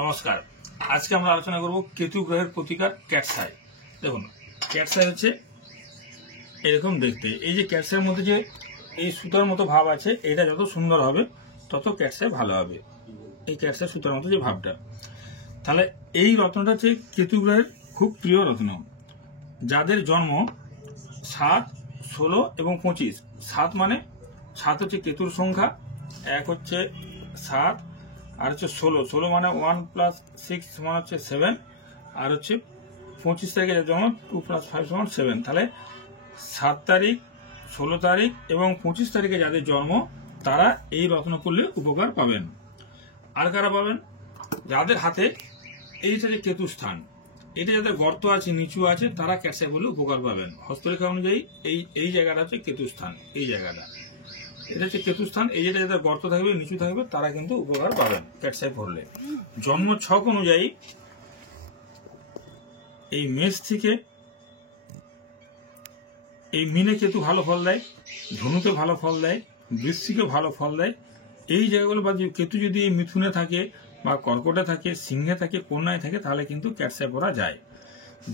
নমস্কার। আজকে আমরা আলোচনা করব কেতু গ্রহের প্রতিকার ক্যাটসাই। দেখুন, ক্যাটসাই হচ্ছে এরকম দেখতে। এই যে ক্যাটসাইয়ের মধ্যে যে এই সুতার মতো ভাব আছে, এটা যত সুন্দর হবে তত ক্যাটসাই ভালো হবে। এই ক্যাটসাই সুতার মতো যে ভাবটা, তাহলে এই রত্নটা হচ্ছে কেতু গ্রহের খুব প্রিয় রত্ন। যাদের জন্ম 7, 16 এবং 25। 7 মানে 7 হচ্ছে কেতুর সংখ্যা, 1 হচ্ছে 7, আর হচ্ছে 16 মানে 1 + 6 সমান হচ্ছে 7, আর হচ্ছে 25 তারিখে জন্ম 2 + 5 সমান 7। তাহলে 7 তারিখ, 16 তারিখ এবং 25 তারিখে যাদের জন্ম তারা এই রত্ন করলে উপকার পাবেন। আর কারা পাবেন? যাদের হাতে এইটা যে কেতু স্থান, এটা যাদের গর্ত আছে, নিচু আছে, তারা ক্যাটসাই বলে উপকার পাবেন। হস্তরেখা অনুযায়ী এই জায়গাটা হচ্ছে কেতু স্থান। এই জায়গাটা এটা হচ্ছে কেতু স্থান। এই যেটা যাদের গর্ত থাকবে, নিচু থাকবে, তারা কিন্তু উপকার পাবেন ক্যাটসাই পড়লে। জন্ম ছক অনুযায়ী এই মেষ থেকে এই মিনে কেতু ভালো ফল দেয়, ধনুতে ভালো ফল দেয়, বৃশ্চিকে ভালো ফল দেয়। এই জায়গাগুলো বা কেতু যদি মিথুনে থাকে বা কর্কটে থাকে, সিংহে থাকে, কন্যায় থাকে, তাহলে কিন্তু ক্যাটসাই পড়া যায়।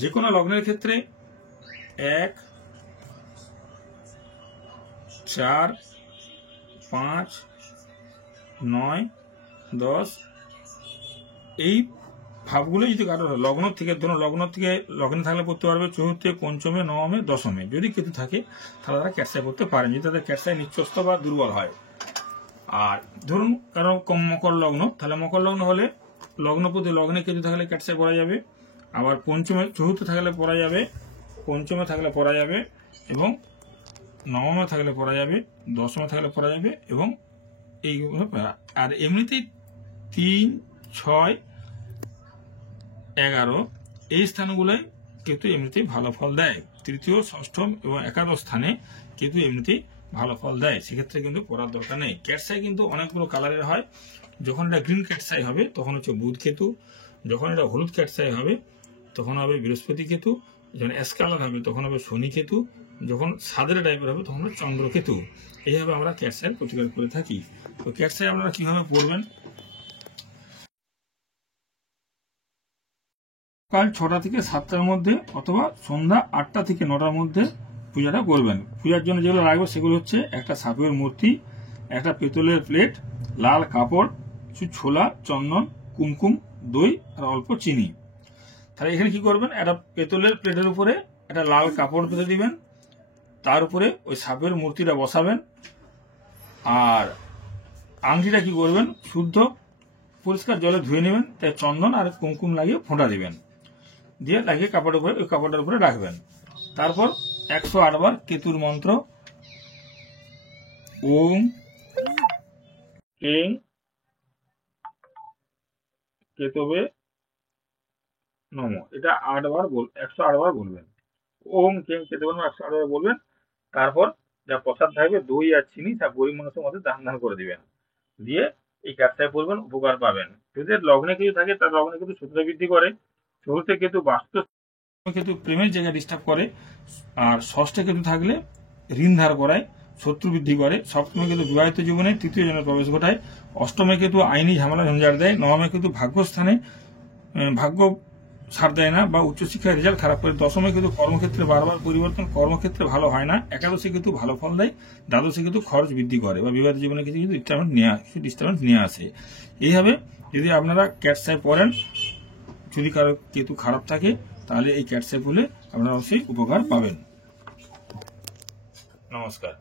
যে কোনো লগ্নের ক্ষেত্রে 1, 4, 5, 9, 10 এই ভাবগুলো যদি কারো লগ্ন থেকে, ধরুন লগ্নে থাকলে পড়তে পারবে চতুর্থে, পঞ্চমে, নবমে, দশমে। যদি কেতু থাকে তাহলে তারা ক্যাটসাই পড়তে পারেন, যদি তাদের ক্যাটসাই নিচস্ত বা দুর্বল হয়। আর ধরুন কারো মকর লগ্ন, তাহলে মকর লগ্ন হলে লগ্নপতি লগ্নে কেতু থাকলে ক্যাটসাই পড়া যাবে। আবার পঞ্চমে, চতুর্থ থাকলে পড়া যাবে, পঞ্চমে থাকলে পড়া যাবে, এবং নবমে থাকলে পড়া যাবে, দশমে থাকলে পড়া যাবে, এবং এইগুলো। আর এমনিতেই 3, 6, 11 এই স্থানগুলোয় কেতু এমনিতেই ভালো ফল দেয়। তৃতীয়, ষষ্ঠম এবং একাদশ স্থানে কেতু এমনিতেই ভালো ফল দেয়। সেক্ষেত্রে কিন্তু পড়ার দরকার নেই। ক্যাটসাই কিন্তু অনেকগুলো কালারের হয়। যখন এটা গ্রিন ক্যাটসাই হবে তখন হচ্ছে বুধ কেতু, যখন এটা হলুদ ক্যাটসাই হবে তখন হবে বৃহস্পতি কেতু, যখন অ্যাশ কালার হবে তখন হবে শনি কেতু, যখন সাদা টাইপের হবে তখন হবে চন্দ্র কেতু। এইভাবে আমরা ক্যাটসাই প্রতিকার করে থাকি। তো ক্যাটসাই আপনারা কিভাবে পড়বেন? সকাল 6টা থেকে 7টার মধ্যে অথবা সন্ধ্যা 8টা থেকে 9টার মধ্যে পূজাটা করবেন। পূজার জন্য যেগুলো লাগবে সেগুলো হচ্ছে একটা সাপের মূর্তি, একটা পেতলের প্লেট, লাল কাপড়, কিছু ছোলা, চন্দন, কুমকুম, দই আর অল্প চিনি। তাহলে এখানে কি করবেন? একটা পেতলের প্লেটের উপরে একটা লাল কাপড় পেতে দিবেন, তার উপরে ওই সাপের মূর্তিটা বসাবেন। আর আংটিটা কি করবেন? শুদ্ধ পরিষ্কার জলে ধুয়ে নেবেন, তাই চন্দন আর কুমকুম লাগিয়ে ফোঁটা দিবেন, দিয়ে লাগিয়ে কাপড়ের উপরে, ওই কাপড়টার উপরে রাখবেন। তারপর 108 বার কেতুর মন্ত্র ওম ক্লিং কেতবে নম, এটা 108 বার বলবেন। ওম ক্লিং কেতবে নম 108 বার বলবেন। তারপর যা প্রসাদ থাকবে, দই আর চিনি, তা গরিব মানুষের মধ্যে দান করে দিবেন। দিয়ে এই ক্যাটসাই পড়বেন, উপকার পাবেন। যদি লগ্নে কেতু থাকে, তার লগ্নে কিন্তু শত্রুতা বৃদ্ধি করে। চতুর্থে কেতু বাস্তু কেতু প্রেমের জায়গায় ডিস্টার্ব করে। আর ষষ্ঠে কেতু থাকলে ঋণ ধার করায়, শত্রু বৃদ্ধি করে। সপ্তমে কেতু বিবাহিত জীবনে তৃতীয় জনের প্রবেশ ঘটায়। অষ্টমে কেতু আইনি ঝামেলা ঝঞ্ঝাট দেয়। নবমে কেতু ভাগ্যস্থানে ভাগ্য ছাড় দেয় না বা উচ্চশিক্ষায় রেজাল্ট খারাপ করে। দশমে কিন্তু কর্মক্ষেত্রে বারবার পরিবর্তন, কর্মক্ষেত্রে ভালো হয় না। একাদশে কিন্তু ভালো ফল দেয়। দ্বাদশে কিন্তু খরচ বৃদ্ধি করে বা বিবাহিত জীবনে কিছু ডিস্টার্বেন্স নিয়ে আসে। এইভাবে যদি আপনারা ক্যাটসাই পড়েন, যদি কারো কেতু খারাপ থাকে, তাহলে এই ক্যাটসাই পড়লে আপনারা অবশ্যই উপকার পাবেন। নমস্কার।